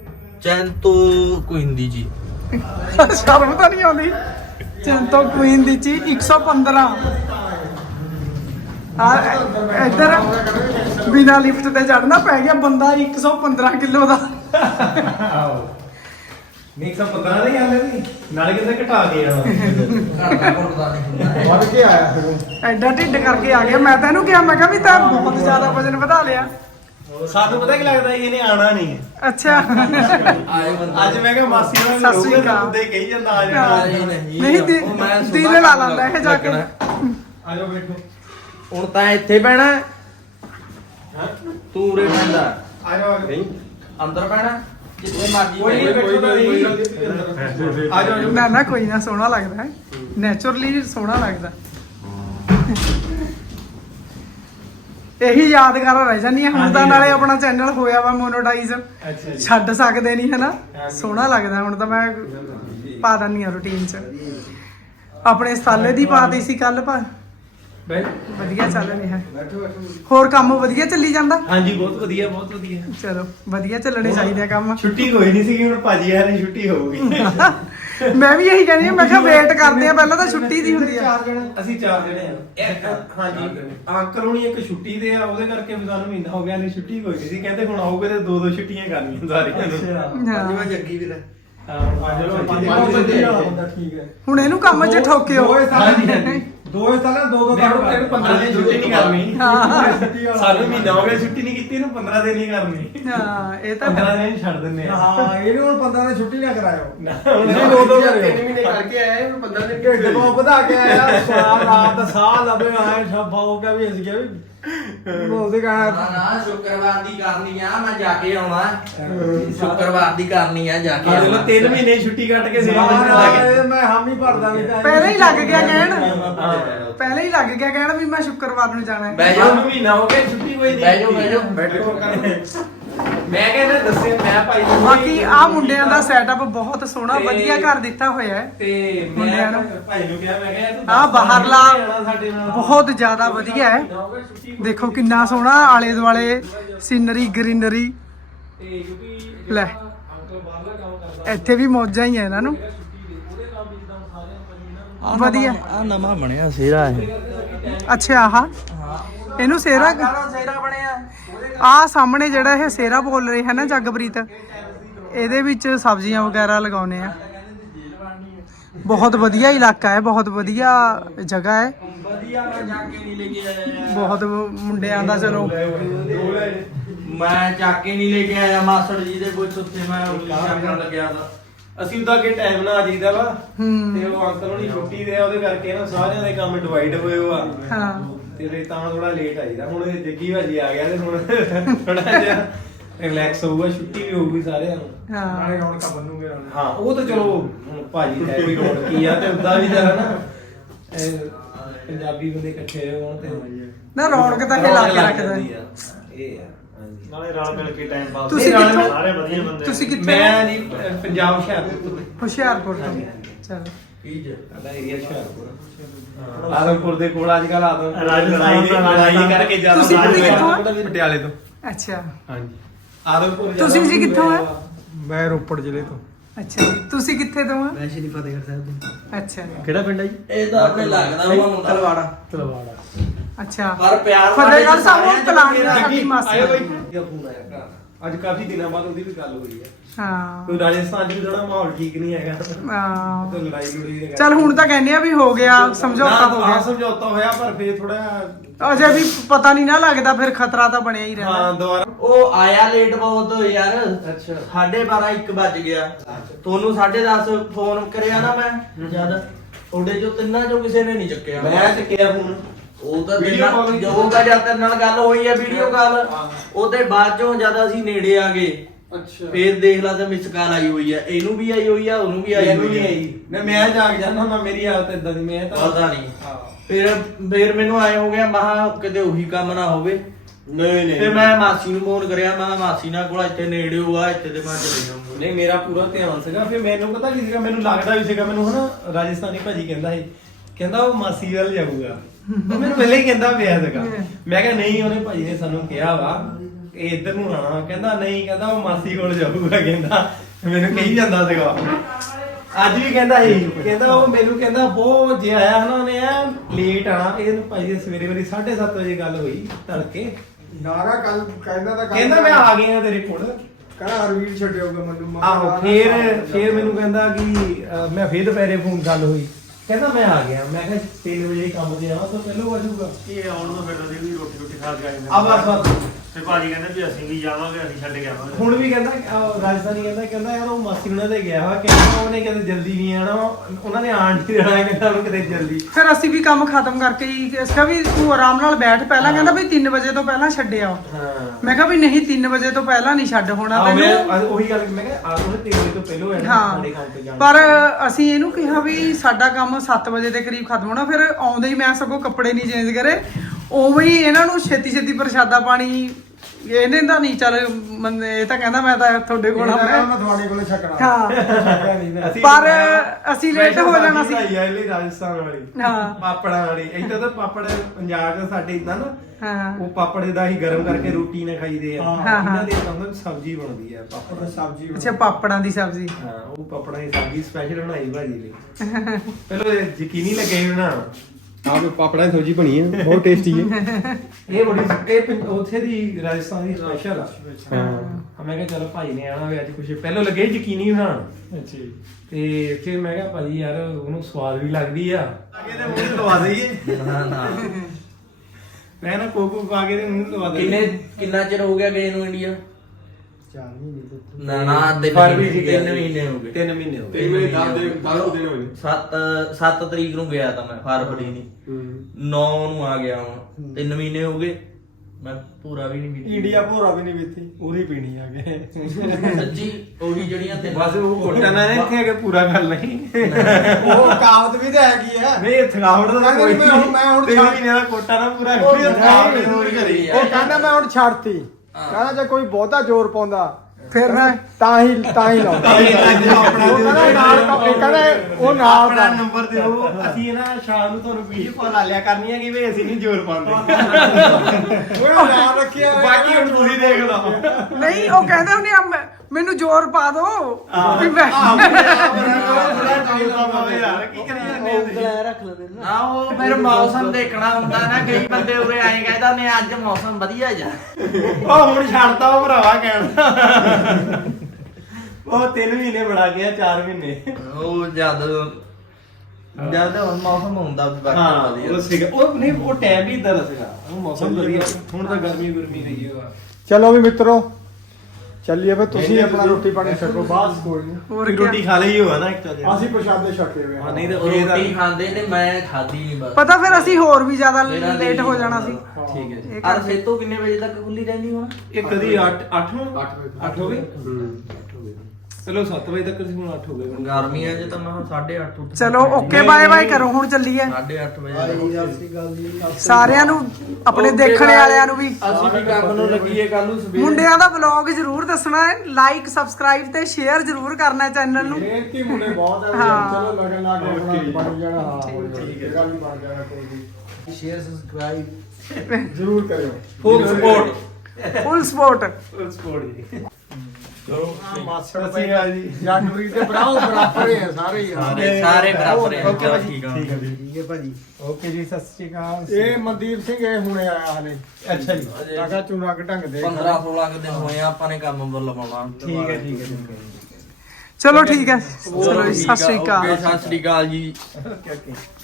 115
ਸ਼ਰਮ ਤਾਂ ਨਹੀਂ ਆਉਂਦੀ। 115 ਦੀ ਚੀ 115 ਆ ਇੱਧਰ ਬਿਨਾ ਲਿਫਟ ਤੇ ਚੜਨਾ ਪੈ ਗਿਆ ਬੰਦਾ 115 ਕਿਲੋ ਦਾ।
ਨਹੀਂ 115 ਨਹੀਂ ਆਲੇ ਨਹੀਂ ਨਾਲੇ ਕਿਤੇ ਘਟਾ ਕੇ ਆਣਾ
ਘੜਦਾ ਘੁੜਦਾ ਨਹੀਂ ਹੁੰਦਾ।
ਵੱਧ ਕੇ ਆਇਆ ਫਿਰ
ਐਡਾ ਢਿੱਡ ਕਰਕੇ ਆ ਗਿਆ। ਮੈਂ ਤਾਂ ਇਹਨੂੰ ਕਿਹਾ ਮੈਂ ਕਿਹਾ ਵੀ ਤਾਂ ਬਹੁਤ ਜ਼ਿਆਦਾ ਵਜਨ ਵਧਾ ਲਿਆ।
ਸਾਨੂੰ ਪਤਾ ਕੀ ਲੱਗਦਾ ਇਹਨੇ ਆਣਾ ਨਹੀਂ ਹੈ।
ਅੱਛਾ
ਆਏ ਬੰਦਾ
ਅੱਜ ਮੈਂ ਕਿਹਾ ਮਾਸੀ ਨਾਲ
ਸਤਿ ਸ੍ਰੀ ਅਕਾਲ।
ਦੇ ਕਹੀ ਜਾਂਦਾ ਆ ਜਾਣਾ।
ਨਹੀਂ ਦਿਲ ਲਾ ਲੈਂਦਾ ਇਹ ਜਾ ਕੇ।
ਆ ਜਾਓ ਬੈਠੋ।
ਹੁਣ ਤਾਂ ਇੱਥੇ ਪੈਣਾ ਤੂੰ ਉਰੇ ਪੈਂਦਾ
ਆ ਜਾਓ ਨਹੀਂ
ਅੰਦਰ ਪੈਣਾ ਜਿੱਥੇ ਮਰਜੀ
ਕੋਈ ਨਹੀਂ ਬੈਠੋ ਤਾਂ ਨਹੀਂ ਆ ਜਾਓ
ਨਾ ਨਾ ਕੋਈ ਨਾ ਸੋਹਣਾ ਲੱਗਦਾ ਹੈ। ਨੇਚਰਲੀ ਸੋਹਣਾ ਲੱਗਦਾ। ਇਹੀ ਯਾਦਗਾਰ ਰਹਿ ਜਾਂਦੀਆਂ ਹੁਣ ਤਾਂ। ਨਾਲੇ ਆਪਣਾ ਚੈਨਲ ਹੋਇਆ ਵਾ ਮੋਨੋਟਾਈਜ਼।
ਅੱਛਾ ਜੀ।
ਛੱਡ ਸਕਦੇ ਨਹੀਂ ਹਨਾ। ਸੋਹਣਾ ਲੱਗਦਾ ਹੁਣ ਤਾਂ। ਮੈਂ ਪਾ ਦਿੰਦੀ ਆ ਰੂਟੀਨ 'ਚ। ਆਪਣੇ ਸਾਲੇ ਦੀ ਪਾਤੀ ਸੀ ਕੱਲ ਪਰ
ਬੈਠ
ਵਧੀਆ ਚੱਲ ਰਿਹਾ ਹੈ।
ਬੈਠੋ ਬੈਠੋ।
ਹੋਰ ਕੰਮ ਵਧੀਆ ਚੱਲੀ ਜਾਂਦਾ।
ਹਾਂਜੀ ਬਹੁਤ ਵਧੀਆ ਬਹੁਤ ਵਧੀਆ।
ਚਲੋ ਵਧੀਆ ਚੱਲਣੇ ਚਾਹੀਦੇ ਆ ਕੰਮ।
ਛੁੱਟੀ ਕੋਈ ਨਹੀਂ ਸੀਗੀ ਹੁਣ ਭਾਜੀ ਆ ਰਹੀ ਛੁੱਟੀ ਹੋਊਗੀ।
ਮੈਂ ਵੀ ਇਹੀ ਕਹਿੰਦੀ ਹਾਂ। ਮੈਂ ਕਿਹਾ ਵੇਟ ਕਰਦੇ ਆ ਪਹਿਲਾਂ ਤਾਂ ਛੁੱਟੀ ਦੀ ਹੁੰਦੀ ਆ।
ਅਸੀਂ 4 ਜਣੇ ਆ। ਹਾਂਜੀ ਅੰਕਲ ਹੁਣੀ ਇੱਕ ਛੁੱਟੀ ਤੇ ਆ ਉਹਦੇ ਕਰਕੇ ਵੀ ਸਾਨੂੰ ਮਹੀਨਾ ਹੋ ਗਿਆ ਨਹੀਂ ਛੁੱਟੀ ਕੋਈ ਨਹੀਂ ਸੀ। ਕਹਿੰਦੇ ਹੁਣ ਆਓਗੇ ਤੇ 2-2 ਛੁੱਟੀਆਂ ਕਰਨੀਆਂ ਸਾਰੀਆਂ ਨੂੰ।
ਹਾਂ।
ਜੱਗੀ ਵੀ ਲੈ
ਠੀਕ ਹੈ।
ਹੁਣ ਇਹਨੂੰ ਕੰਮ 'ਚ ਠੋਕਿਓ।
ਦੋ ਸਾਲਾਂ 2-2 ਦਿਨ 15 ਦਿਨ ਛੁੱਟੀ ਨਹੀਂ ਕਰਨੀ। ਸਾਨੂੰ ਮਹੀਨਾ ਹੋ ਗਿਆ ਛੁੱਟੀ ਨਹੀਂ ਕੀਤੀ ਇਹਨੂੰ 15 ਦਿਨ ਹੀ ਕਰਨੀ।
ਹਾਂ ਇਹ ਤਾਂ
15 ਦਿਨ ਛੱਡ ਦਿੰਨੇ ਆ।
ਹਾਂ ਇਹਨੂੰ ਹੁਣ 15 ਦਿਨ ਛੁੱਟੀ ਨਾ ਕਰਾਇਓ।
ਹੁਣ 2-2 ਮਹੀਨੇ ਕਰਕੇ ਆਏ 15 ਦਿਨ
ਢਿੱਡ ਤੋਂ ਵਧਾ ਕੇ ਆਇਆ ਸਾਲ ਰਾਤ ਸਾਲ ਲਵੇ ਆਏ ਸਭ ਹੋ ਗਿਆ ਵੀ ਅਸੀਂ ਕਿਹਾ ਵੀ ਉਹਦੇ ਕਹਣਾ
ਨਾ ਸ਼ੁੱਕਰਵਾਰ ਦੀ ਕਰਨੀ ਆ ਮੈਂ ਜਾ ਕੇ ਆਉਣਾ। ਸ਼ੁੱਕਰਵਾਰ ਦੀ ਕਰਨੀ ਆ ਜਾ ਕੇ
ਚਲੋ 3 ਮਹੀਨੇ ਛੁੱਟੀ ਕੱਟ ਕੇ ਸੇਵਾ ਲੱਗੇ।
ਮੈਂ ਹਾਮੀ ਭਰਦਾ ਵੀ ਤਾਂ
ਪਹਿਲਾਂ ਹੀ ਲੱਗ ਗਿਆ ਕਹਿਣ। ਪਹਿਲਾਂ ਹੀ ਲੱਗ ਗਿਆ ਕਹਿਣ ਵੀ ਮੈਂ ਸ਼ੁੱਕਰਵਾਰ ਨੂੰ ਜਾਣਾ ਹੈ।
ਬਹਿ
ਸਾਨੂੰ
ਜਾਓ
ਮਹੀਨਾ ਹੋ ਗਿਆ ਛੁੱਟੀ ਕੋਈ ਨਹੀਂ।
ਬਹਿ ਜਾਓ
ਬੈਠੋ ਮੈਂ ਕਹਿੰਦਾ ਦੱਸਿਆ ਮੈਂ ਭਾਈ ਨੂੰ
ਬਾਕੀ ਆ ਮੁੰਡਿਆਂ ਦਾ ਸੈਟਅਪ ਬਹੁਤ ਸੋਹਣਾ ਵਧੀਆ ਘਰ ਦਿੱਤਾ ਹੋਇਆ ਹੈ
ਤੇ
ਮੁੰਡਿਆਂ ਨੂੰ
ਮੈਂ ਭਾਈ ਨੂੰ ਕਿਹਾ ਮੈਂ ਕਿਹਾ ਤੂੰ
ਆਹ ਬਾਹਰਲਾ
ਸਾਡੇ ਨਾਲ
ਬਹੁਤ ਜ਼ਿਆਦਾ ਵਧੀਆ ਹੈ ਦੇਖੋ ਕਿੰਨਾ ਸੋਹਣਾ ਆਲੇ ਦੁਆਲੇ ਸੀਨਰੀ ਗ੍ਰੀਨਰੀ
ਤੇ ਕਿਉਂਕਿ
ਲੈ
ਅੰਕਲ ਬਾਹਰਲਾ ਕੰਮ ਕਰਦਾ
ਇੱਥੇ ਵੀ ਮੌਜਾਂ ਹੀ ਆ ਇਹਨਾਂ ਨੂੰ
ਉਹਦੇ ਕੰਮ ਵਿੱਚ ਤਾਂ ਸਾਰਿਆਂ ਨੂੰ
ਵਧੀਆ
ਆ ਨਵਾਂ ਬਣਿਆ ਸੇਰਾ ਇਹ
ਅੱਛਾ ਆਹ ਇਹਨੂੰ ਸੇਰਾ
ਸੇਰਾ ਬਣਿਆ
ਆ ਸਾਹਮਣੇ ਜਿਹੜਾ ਇਹ ਸੇਰਾ ਬੋਲ ਰਹੇ ਹੈ ਨਾ ਜਗਪ੍ਰੀਤ ਇਹਦੇ ਵਿੱਚ ਸਬਜ਼ੀਆਂ ਵਗੈਰਾ ਲਗਾਉਨੇ ਆ ਬਹੁਤ ਵਧੀਆ ਇਲਾਕਾ ਹੈ ਬਹੁਤ ਵਧੀਆ ਜਗ੍ਹਾ ਹੈ
ਵਧੀਆ ਮੈਂ ਜਾ ਕੇ ਨਹੀਂ ਲੈ ਕੇ ਆਇਆ
ਬਹੁਤ ਮੁੰਡਿਆਂ ਦਾ ਚਲੋ
ਮੈਂ ਚੱਕ ਕੇ ਨਹੀਂ ਲੈ ਕੇ ਆਇਆ ਮਾਸੜ ਜੀ ਦੇ ਪੁੱਛ ਉੱਥੇ ਮੈਂ ਚੱਕਣ ਲੱਗਿਆ ਤਾਂ
ਅਸੀਂ ਉਦਾਂ ਕਿ ਟਾਈਮ ਨਾਲ ਆ ਜੀਦਾ ਵਾ
ਹੂੰ
ਤੇ ਉਹ ਅੰਕਲ ਹੋਣੀ ਛੁੱਟੀ ਦੇ ਆ ਉਹਦੇ ਕਰਕੇ ਨਾ ਸਾਰਿਆਂ ਦੇ ਕੰਮ ਡਿਵਾਈਡ ਹੋਏ ਹੋਆ
ਹਾਂ
ਤੇ ਫਿਰ ਤਾਂ ਥੋੜਾ ਲੇਟ ਆਈਦਾ ਹੁਣ ਇਹ ਜੱਗੀ ਭਾਜੀ ਆ ਗਿਆ ਤੇ ਹੁਣ ਥੋੜਾ ਜਿਹਾ ਰਿਲੈਕਸ ਹੋਊਗਾ ਛੁੱਟੀ ਵੀ ਹੋਊਗੀ ਸਾਰਿਆਂ ਨੂੰ
ਹਾਂ
ਰੌਣਕਾਂ ਬੰਨੂਗੇ ਹਾਂ ਉਹ ਤਾਂ ਚਲੋ ਹੁਣ ਭਾਜੀ ਹੈ ਵੀ ਰੌਣਕੀ ਆ ਤੇ ਉਦਾਂ ਵੀ ਜਰਾ ਨਾ ਇਹ ਪੰਜਾਬੀ ਬੰਦੇ ਇਕੱਠੇ ਹੋਣ ਤੇ
ਨਾ ਰੌਣਕ ਤਾਂ ਇਹ ਲਾ ਕੇ ਰੱਖਦਾ
ਇਹ ਆ ਹਾਂਜੀ
ਨਾਲੇ ਰਲ ਮਿਲ ਕੇ ਟਾਈਮ ਪਾਸ
ਤੁਸੀਂ ਕਿੱਥੋਂ
ਸਾਰੇ ਵਧੀਆ ਬੰਦੇ
ਤੁਸੀਂ ਕਿੱਥੇ
ਮੈਂ ਜੀ ਪੰਜਾਬ ਹੁਸ਼ਿਆਰਪੁਰ ਤੋਂ
ਹੁਸ਼ਿਆਰਪੁਰ ਤੋਂ ਚਲੋ
ਸਾਡਾ ਏਰੀਆ ਹੁਸ਼ਿਆਰਪੁਰ ਆਦਮਪੁਰ ਦੇ ਕੋਲ ਅੱਜ ਕੱਲ ਆਦਮ
ਰਾਜਸਥਾਨ ਦਾ
ਲੜਾਈ ਕਰਕੇ ਜ਼ਿਆਦਾ
ਤੁਸੀਂ ਕਿੱਥੋਂ ਆ?
ਪਟਿਆਲੇ ਤੋਂ
ਅੱਛਾ
ਹਾਂਜੀ ਆਦਮਪੁਰ
ਤੁਸੀਂ ਜੀ ਕਿੱਥੋਂ ਆ?
ਮੈਂ ਰੋਪੜ ਜ਼ਿਲ੍ਹੇ ਤੋਂ
ਅੱਛਾ ਤੁਸੀਂ ਕਿੱਥੇ ਤੋਂ ਆ
ਮੈਂ ਸ਼੍ਰੀ ਫਤਿਹਗੜ੍ਹ ਸਾਹਿਬ ਤੋਂ
ਅੱਛਾ
ਕਿਹੜਾ ਪਿੰਡ ਹੈ ਜੀ
ਇਹ ਤਾਂ ਆਪਣੇ ਲੱਗਦਾ ਵਾ ਮੁੰਡਾ
ਤਲਵਾੜਾ
ਅੱਛਾ
ਪਰ ਪਿਆਰ
ਫਤਿਹਗੜ੍ਹ ਸਾਹਿਬ
ਸਾਰਿਆਂ 'ਚ
ਕਲਾਣੀ
ਮੇਰਾ
ਸਾਡੀ ਮਾਸੀ
ਆਇਓ ਬਾਈ ਇਹ ਫੋਨ ਆਇਆ ਭਰਾ ਅੱਜ ਕਾਫੀ ਦਿਨਾਂ ਬਾਅਦ ਉਹਦੀ ਵੀ ਗੱਲ ਹੋਈ ਹੈ
ਹਾਂ
ਕੋਈ ਰਾਜਸਥਾਨ ਚ ਵੀ ਥੋੜਾ ਮਾਹੌਲ ਠੀਕ ਨਹੀਂ ਹੈਗਾ
ਹਾਂ।
ਤੇ ਲੜਾਈ ਲੜੀ ਦੇ
ਚੱਲ ਹੁਣ ਤਾਂ ਕਹਿੰਦੇ ਆ ਵੀ ਹੋ ਗਿਆ ਸਮਝੌਤਾ ਹੋ ਗਿਆ
ਸਮਝੌਤਾ ਹੋਇਆ ਪਰ ਫੇਰ ਥੋੜਾ
ਅਜੇ ਵੀ ਪਤਾ ਨਹੀਂ ਨਾ ਲੱਗਦਾ ਫਿਰ ਖਤਰਾ ਤਾਂ ਬਣਿਆ ਹੀ ਰਹਿੰਦਾ
ਹਾਂ ਦੁਬਾਰਾ
ਉਹ ਆਇਆ ਲੇਟ ਬਹੁਤ ਯਾਰ
ਅੱਛਾ
12:30 1 ਵੱਜ ਗਿਆ ਤੁਹਾਨੂੰ 10:30 ਫੋਨ ਕਰਿਆ ਨਾ ਮੈਂ ਜਦ ਤੁਹਾਡੇ ਚੋਂ ਤਿੰਨਾਂ ਚੋਂ ਕਿਸੇ ਨੇ ਨਹੀਂ ਚੱਕਿਆ
ਮੈਂ ਚੱਕਿਆ ਫੋਨ
ਉਹ ਤਾਂ
Video call
ਜੋ ਹੋਗਾ ਜਦ ਤੇਰੇ ਨਾਲ ਗੱਲ ਹੋਈ ਹੈ ਵੀਡੀਓ ਕਾਲ ਉਹਦੇ ਬਾਅਦ ਚੋਂ ਜਦ ਅਸੀਂ ਨੇੜੇ ਆ ਗਏ
ਅੱਛਾ
ਫੇਰ ਦੇਖ ਲਾ ਤੇ ਮਿਸ ਕਾਲ ਆਈ ਹੋਈ ਹੈ ਇਹਨੂੰ ਵੀ ਆਈ ਹੋਈ ਆ ਉਹਨੂੰ ਵੀ ਆਈ ਹੋਈ ਹੈ
ਮੈਂ ਜਾਗ ਜਾਂਦਾ ਨਾ ਮੇਰੀ ਹਾਲਤ ਇਦਾਂ ਦੀ ਮੈਂ ਤਾਂ
ਪਤਾ ਨਹੀਂ ਫੇਰ ਮੈਨੂੰ ਆਏ ਹੋ ਗਿਆ ਮਹਾ ਕਿਤੇ ਉਹੀ ਕੰਮ ਨਾ ਹੋਵੇ
ਨਹੀਂ
ਫੇਰ ਮੈਂ ਮਾਸੀ ਨੂੰ ਫੋਨ ਕਰਿਆ ਮੈਂ ਮਾਸੀ ਨਾਲ ਕੋਲ ਇੱਥੇ ਨੇੜੇ ਹੋਆ ਇੱਥੇ ਤੇ ਮੈਂ ਚਲੇ ਜਾਊਂਗਾ
ਨਹੀਂ ਮੇਰਾ ਪੂਰਾ ਧਿਆਨ ਸੀਗਾ ਫਿਰ ਮੈਨੂੰ ਪਤਾ ਕੀ ਸੀਗਾ ਮੈਨੂੰ ਲੱਗਦਾ ਵੀ ਸੀਗਾ ਮੈਨੂੰ ਹਨਾ ਰਾਜਸਥਾਨੀ ਭਾਜੀ ਕਹਿੰਦਾ ਸੀ ਕਹਿੰਦਾ ਉਹ ਮਾਸੀ ਵੱਲ ਜਾਊਗਾ ਉਹ ਮੈਨੂੰ ਪਹਿਲਾਂ ਹੀ ਕਹਿੰਦਾ ਪਿਆ ਸੀਗਾ ਮੈਂ ਕਿਹਾ ਨਹੀਂ ਉਹਨੇ ਭਾਜੀ ਨੇ ਸਾਨੂੰ ਕਿਹਾ ਵਾ ਇਹ ਇੱਧਰ ਨੂੰ ਆਣਾ ਕਹਿੰਦਾ ਨਹੀਂ ਕਹਿੰਦਾ ਉਹ ਮਾਸੀ ਕੋਲ ਜਾਊਗਾ ਕਹਿੰਦਾ ਮੈਨੂੰ ਕਹੀ ਜਾਂਦਾ ਸੀਗਾ ਅੱਜ ਵੀ ਕਹਿੰਦਾ ਸੀ ਕਹਿੰਦਾ ਉਹ ਮੈਨੂੰ ਕਹਿੰਦਾ ਬਹੁਤ ਜੇ ਆਇਆ ਹਨਾ ਉਹਨੇ ਆ ਲੇਟ ਆਣਾ ਇਹਨੂੰ ਭਾਜੀ ਸਵੇਰੇ ਵਾਲੀ 7:30 ਵਜੇ ਗੱਲ ਹੋਈ ਤੜਕੇ
ਨਾਰਾ ਕੱਲ ਕਹਿੰਦਾ ਤਾਂ
ਕਹਿੰਦਾ ਮੈਂ ਆ ਗਿਆ ਤੇਰੇ ਕੋਲ
ਕਹਿੰਦਾ ਹਰਵੀਰ ਛੱਡਿਓਗਾ ਮੈਨੂੰ
ਆਹੋ ਫੇਰ ਮੈਨੂੰ ਕਹਿੰਦਾ ਕਿ ਮੈਂ ਫੇਰ ਦੁਪਹਿਰੇ ਫੋਨ ਗੱਲ ਹੋਈ ਕਹਿੰਦਾ ਮੈਂ ਆ ਗਿਆ ਮੈਂ ਕਿਹਾ 3 ਵਜੇ ਕੰਮ ਤੇ ਆਵਾਂ ਤਾਂ ਪਹਿਲੋਂ ਆਜੂਗਾ
ਇਹ ਆਉਣ ਤੋਂ ਫਿਰ ਅਸੀਂ ਵੀ ਰੋਟੀ ਖਾ ਕੇ ਆ ਜਾਂਦੇ
ਆ ਬਸ
ਤੇ ਭਾਜੀ ਕਹਿੰਦੇ ਵੀ ਅਸੀਂ ਵੀ ਜਾਵਾਂਗੇ ਅਸੀਂ ਛੱਡ ਕੇ ਆਵਾਂਗੇ
ਹੁਣ ਵੀ ਕਹਿੰਦਾ ਰਾਜਸਥਾਨੀ ਕਹਿੰਦਾ ਯਾਰ ਉਹ ਮਾਸੀ ਉਹਨਾਂ ਦੇ ਗਿਆ ਵਾ ਕਹਿੰਦਾ ਉਹਨੇ ਕਹਿੰਦੇ ਜਲਦੀ ਨਹੀਂ ਆਣਾ ਉਹਨਾਂ ਨੇ ਆਣ ਨਹੀਂ ਦੇਣਾ ਕਹਿੰਦਾ ਉਹਨੂੰ ਕਿਤੇ ਜਲਦੀ
ਫਿਰ ਅਸੀਂ ਵੀ ਕੰਮ ਖਤਮ ਕਰਕੇ ਹੀ ਇਸਕਾ ਵੀ ਤੂੰ ਆਰਾਮ ਨਾਲ ਬੈਠ ਪਹਿਲਾਂ ਕਹਿੰਦਾ ਵੀ 3 ਵਜੇ ਤੋਂ ਪਹਿਲਾਂ ਛੱਡਿਆ
ਹਾਂ
ਮੈਂ ਕਿਹਾ ਵੀ ਨਹੀਂ 3 ਵਜੇ ਤੋਂ ਪਹਿਲਾਂ ਨਹੀਂ ਛੱਡ ਹੋਣਾ
ਮੈਂ
ਤੈਨੂੰ
ਉਹੀ ਗੱਲ ਮੈਂ ਕਿਹਾ ਉਹਨੇ 3 ਵਜੇ ਤੋਂ ਪਹਿਲੋਂ ਆਣਾ ਸਾਡੇ ਕੰਮ ਤੇ
ਹਾਂ
ਜਾਣਾ
ਪਰ ਅਸੀਂ ਇਹਨੂੰ ਕਿਹਾ ਵੀ ਸਾਡਾ ਕੰਮ 7 ਵਜੇ ਦੇ ਕਰੀਬ ਖਤਮ ਹੋਣਾ ਫਿਰ ਆਉਂਦੇ ਹੀ ਮੈਂ ਸਗੋਂ ਕੱਪੜੇ ਨਹੀਂ ਚੇਂਜ ਕਰੇ ਉਵੇਂ ਹੀ ਇਹਨਾਂ ਨੂੰ ਛੇਤੀ ਛੇਤੀ ਪ੍ਰਸ਼ਾਦਾ ਪਾਣੀ ਇਹਨੇ ਤਾਂ ਨਹੀਂ ਚੱਲ ਇਹ ਤਾਂ ਕਹਿੰਦਾ ਮੈਂ ਤਾਂ ਤੁਹਾਡੇ ਕੋਲ ਆਉਣਾ
ਮੈਂ ਤੁਹਾਡੇ ਕੋਲੇ ਛੱਕਣਾ
ਹਾਂ ਪਰ ਅਸੀਂ ਲੇਟ ਹੋ ਜਾਣਾ ਸੀ
ਇਹ ਰਾਜਸਥਾਨ ਵਾਲੀ
ਹਾਂ
ਪਾਪੜਾਂ ਵਾਲੀ ਇੱਥੇ ਤਾਂ ਪਾਪੜ ਪੰਜਾਬ 'ਚ ਸਾਡੇ ਇਦਾਂ ਨਾ
ਹਾਂ
ਉਹ ਪਾਪੜ ਦਾ ਹੀ ਗਰਮ ਕਰਕੇ ਰੋਟੀ ਨਾਲ ਖਾਈਦੇ ਆ
ਹਾਂ।
ਇਹਨਾਂ ਦੇ ਤਾਂ ਸਬਜ਼ੀ ਬਣਦੀ ਆ ਪਾਪੜ
ਸਬਜ਼ੀ
ਅੱਛਾ ਪਾਪੜਾਂ ਦੀ ਸਬਜ਼ੀ
ਹਾਂ ਉਹ ਪਾਪੜਾਂ ਦੀ ਸਬਜ਼ੀ ਸਪੈਸ਼ਲ ਬਣਾਈ ਭਾਜੀ ਲਈ ਪਹਿਲਾਂ ਯਕੀਨੀ ਲੱਗੇ ਬਣਾਉਣ
ਆਹ ਪਾਪੜਾਂ ਦੀ ਸਬਜ਼ੀ ਬਣੀ ਹੈ ਬਹੁਤ ਟੇਸਟੀ ਹੈ
ਇਹ ਬੜੀ ਉੱਥੇ ਦੀ ਰਾਜਸਥਾਨ ਦੀ ਸਪੈਸ਼ਲ ਆ ਹਾਂ ਮੈਂ ਕਿਹਾ ਚਲੋ ਭਾਈ ਨੇ ਆਣਾ ਵੀ ਅੱਜ ਕੁਝ ਪਹਿਲਾਂ ਲੱਗੇ ਯਕੀਨੀ ਬਣਾਉਣ
ਅੱਛਾ ਜੀ
ਤੇ ਫਿਰ ਮੈਂ ਕਿਹਾ ਭਾਜੀ ਯਾਰ ਉਹਨੂੰ ਸਵਾਦ ਵੀ ਲੱਗਦੀ ਆ ਅੱਗੇ ਤੇ ਮੂੰਹ ਲਵਾ ਦਈਏ
ਨਾ ਨਾ
ਮੈਂ ਨਾ ਕੋਕੋ ਪਾ ਕੇ ਤੇ ਮੂੰਹ ਲਵਾ ਦਈਏ
ਕਿੰਨਾ ਚਿਰ ਹੋ ਗਿਆ ਗਏ ਨੂੰ ਇੰਡੀਆ
4 ਮਹੀਨੇ ਤੋਂ
ਨਾ ਨਾ
ਫਰਵਰੀ
3 ਮਹੀਨੇ ਹੋ ਗਏ
3 ਮਹੀਨੇ ਹੋ ਗਏ
3 ਮਹੀਨੇ 10 ਦਿਨ ਹੋਏ
7 ਤਰੀਕ ਨੂੰ ਗਿਆ ਤਾਂ ਮੈਂ ਫਰਵਰੀ ਦੀ 9 ਨੂੰ ਆ ਗਿਆ ਹੁਣ 3 ਮਹੀਨੇ ਹੋ ਗਏ ਮੈਂ ਪੂਰਾ ਵੀ ਨਹੀਂ ਪੀਤੀ
ਇੰਡੀਆ ਭੋਰਾ ਵੀ ਨਹੀਂ ਪੀਤੀ ਉਹਦੀ ਪੀਣੀ ਆ ਗਏ
ਸੱਚੀ ਉਹੀ ਜਿਹੜੀਆਂ ਤੇ
ਬਸ ਉਹ ਕੋਟਾ ਨਾ ਇੱਥੇ ਆ ਕੇ ਪੂਰਾ ਕਰ ਲਈ
ਉਹ ਕਾਵਤ ਵੀ ਤਾਂ ਹੈਗੀ ਆ
ਨਹੀਂ ਥਕਾਵਟ ਤਾਂ ਕੋਈ
ਮੈਂ ਹੁਣ
ਤਿੰਨ ਮਹੀਨੇ ਦਾ ਕੋਟਾ ਨਾ ਪੂਰਾ ਕਰੀ ਥਕਾਵਟ ਜ਼ਰੂਰ ਕਰੀ
ਉਹ ਕਹਿੰਦਾ ਮੈਂ ਹੁਣ ਛੱਡਤੀ ਕਹਿੰਦਾ ਜੇ ਕੋਈ ਬਹੁਤਾ ਜ਼ੋਰ ਪਾਉਂਦਾ
ਫਿਰ ਨਾ
ਤਾਂ ਹੀ ਲਾਉਂਦਾ ਉਹ ਨਾਲ
ਆਪਣਾ ਨੰਬਰ ਦਿਓ ਅਸੀਂ ਨਾ ਸ਼ਾਮ ਨੂੰ ਤੁਹਾਨੂੰ ਵੀਡੀਓ ਕਾਲ ਲਾ ਲਿਆ ਕਰਨੀ ਹੈ ਕਿ ਵੀ ਅਸੀਂ ਨਹੀਂ ਜ਼ੋਰ ਪਾਉਂਦੇ
ਉਹ ਨਾਲ ਰੱਖਿਆ
ਬਾਕੀ ਹੁਣ ਤੁਸੀਂ ਦੇਖ ਲਓ
ਨਹੀਂ ਉਹ ਕਹਿੰਦੇ ਉਹਨੇ ਮੈਨੂੰ ਜ਼ੋਰ ਪਾ ਦੋ ਵੀ ਮੈਂ
ਯਾਰ ਕੀ ਕਰੀ ਜਾਂਦੇ ਹੋ ਤੁਸੀਂ?
ਰੱਖ ਲੈਂਦੇ ਨਾ ਉਹ ਫਿਰ ਮੌਸਮ ਦੇਖਣਾ ਹੁੰਦਾ ਨਾ ਕਈ ਬੰਦੇ ਉਰੇ ਆਏ ਕਹਿੰਦਾ ਨੇ ਅੱਜ ਮੌਸਮ ਵਧੀਆ ਜਾ
ਉਹ ਹੁਣ ਛੱਡਦਾ ਉਹ ਭਰਾਵਾ ਕਹਿਣਾ ਉਹ 3 ਮਹੀਨੇ ਬੜਾ ਗਿਆ 4 ਮਹੀਨੇ
ਉਹ ਜਦ ਹੁਣ ਮੌਸਮ ਹੁੰਦਾ ਵੀ ਬਾਕੀ
ਹਾਂ ਉਹ
ਵਧੀਆ
ਸੀਗਾ ਉਹ ਨਹੀਂ ਉਹ ਟਾਈਮ ਵੀ ਇਦਾਂ ਦਾ ਸੀਗਾ ਉਹ ਮੌਸਮ ਵਧੀਆ ਹੁਣ ਤਾਂ ਗਰਮੀ ਰਹੀ ਹੈ
ਚਲੋ ਵੀ ਮਿੱਤਰੋ ਚੱਲੀਏ ਫਿਰ ਤੁਸੀਂ ਆਪਣਾ ਰੋਟੀ ਪਾਣੀ ਛਕੋ ਬਾਅਦ ਕੋਈ ਨਹੀਂ
ਹੋਰ
ਰੋਟੀ ਖਾ ਲਈ ਹੋਆ ਨਾ ਇੱਕ ਤਾਂ
ਅਸੀਂ ਪ੍ਰਸ਼ਾਦੇ ਛਕੇ ਹੋਏ
ਹਾਂ ਨਹੀਂ ਤਾਂ
ਰੋਟੀ ਖਾਂਦੇ ਤੇ ਮੈਂ ਖਾਦੀ ਨਹੀਂ ਬਸ
ਪਤਾ ਫਿਰ ਅਸੀਂ ਹੋਰ ਵੀ ਜ਼ਿਆਦਾ
ਮੇਰਾ
ਲੇਟ ਹੋ ਜਾਣਾ ਸੀ
ਠੀਕ ਹੈ ਜੀ
ਇਹ
ਅਰ
ਕਰਕੇ।
ਸੇਤੋ ਕਿੰਨੇ ਵਜੇ ਤੱਕ ਖੁੱਲੀ ਰਹਿੰਦੀ ਹੁਣ
ਇਹ ਕਦੀ 8 ਹੋ ਗਏ ਚਲੋ 7 ਵਜੇ ਤੱਕ ਅਸੀਂ ਹੁਣ 8 ਹੋ ਗਏ
ਗਰਮੀਆਂ 'ਚ ਤਾਂ ਮੈਂ 8:30 ਉੱਠ
ਚਲੋ ਓਕੇ ਬਾਏ ਬਾਏ ਕਰੋ ਹੁਣ ਚੱਲੀਏ
8:30 ਵਜੇ
ਸਾਰਿਆਂ ਨੂੰ ਆਪਣੇ ਦੇਖਣ ਵਾਲਿਆਂ ਨੂੰ ਵੀ
ਅਸੀਂ ਵੀ ਕੰਮ ਨੂੰ ਲੱਗੀਏ ਕੱਲ ਨੂੰ ਸਵੇਰੇ
ਮੁੰਡਿਆਂ ਦਾ ਵਲੌਗ ਜ਼ਰੂਰ ਦੱਸਣਾ ਹੈ ਲਾਈਕ ਸਬਸਕ੍ਰਾਈਬ ਤੇ ਸ਼ੇਅਰ ਜ਼ਰੂਰ ਕਰਨਾ ਚੈਨਲ ਨੂੰ
ਮਿਹਨਤੀ ਮੁੰਡੇ ਬਹੁਤ ਆ
ਹਾਂ।
ਚਲੋ ਲਗਨ ਲਾ ਕੇ ਆਪਣਾ ਬਣ ਜਾਣਾ ਹਾਂ ਠੀਕ ਹੈ ਗੱਲ ਵੀ ਬਣ ਜਾਣਾ ਕੋਈ ਵੀ ਸ਼ੇਅਰ ਸਬਸਕ੍ਰਾਈਬ ਜ਼ਰੂਰ ਕਰਿਓ
full support
full support
support ਜੀ
ਮਾਸੜ ਪਈ ਆ ਜੀ ਜਾਨਵਰੀ ਤੇ ਬਰਾਬਰ ਹੀ ਆ ਸਾਰੇ ਹੀ
ਸਾਰੇ ਬਰਾਬਰ ਹੈ ਚਲੋ ਠੀਕ ਆ
ਠੀਕ ਹੈ ਭਾਜੀ ਓਕੇ ਜੀ ਸਤਿ ਸ਼੍ਰੀ ਅਕਾਲ ਇਹ ਮਨਦੀਪ ਸਿੰਘ ਇਹ ਹੁਣੇ ਆਇਆ ਹਲੇ
ਅੱਛਾ ਜੀ
ਲਗਾ ਚੁਣਾ ਕੇ ਢੰਗ ਦੇ
15-16 ਦਿਨ ਹੋਏ ਆ ਆਪਾਂ ਨੇ ਕੰਮ ਵੱਲ ਲਵਾਉਣਾ
ਠੀਕ ਹੈ
ਚਲੋ ਠੀਕ ਹੈ ਚਲੋ ਜੀ ਸਤਿ ਸ਼੍ਰੀ ਅਕਾਲ
ਓਕੇ ਸਤਿ ਸ਼੍ਰੀ ਅਕਾਲ ਜੀ
ਓਕੇ